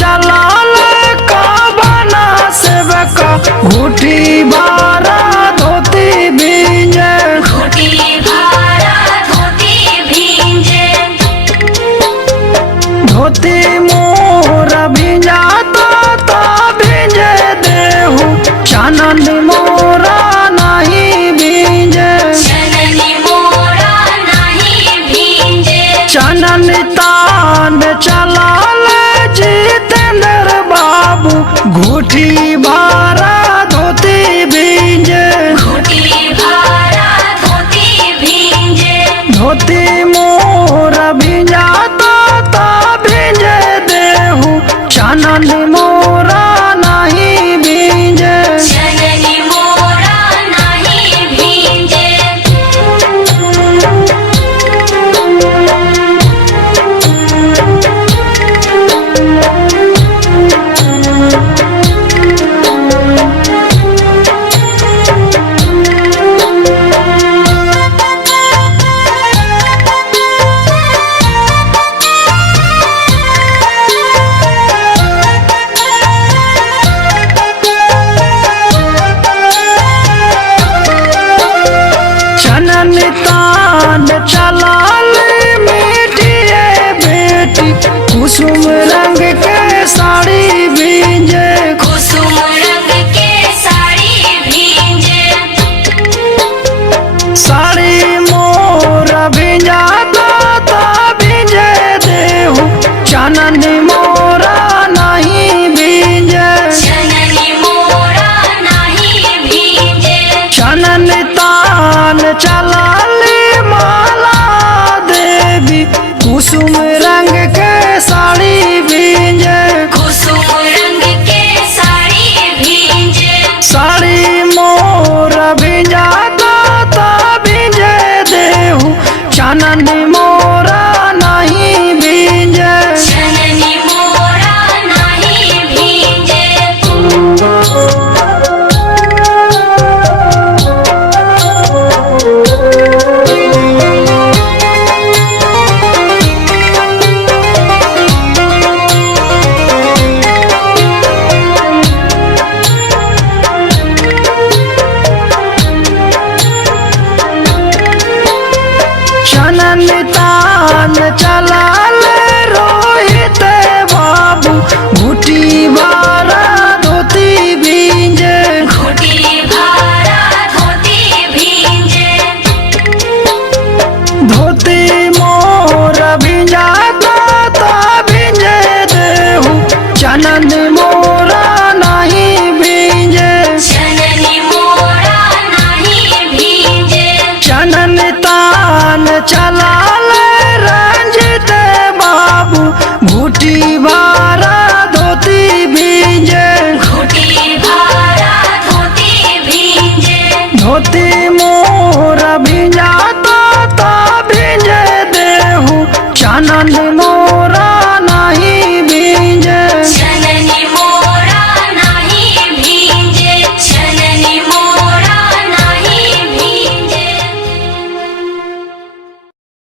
चलाल काबना सेवक घूटी भारा धोती भींजे, घूटी भारा धोती भींजे, धोती मोर भींजाता ता भींजे देहु, चनन मोरा नहीं भींजे, चननी मोरा नहीं भींजे, चनन तान चलाल जितेंद्र बाबू घूटी भारा धोती भींजे, घूटी भारा धोती भींजे, धोती मोर भींजाता ता भींजे देहु, चनन मोरा नहीं भींजे, चननी मोरा नहीं भींजे। चनन तान चलाल मीठिए बेटी कुसुम रंग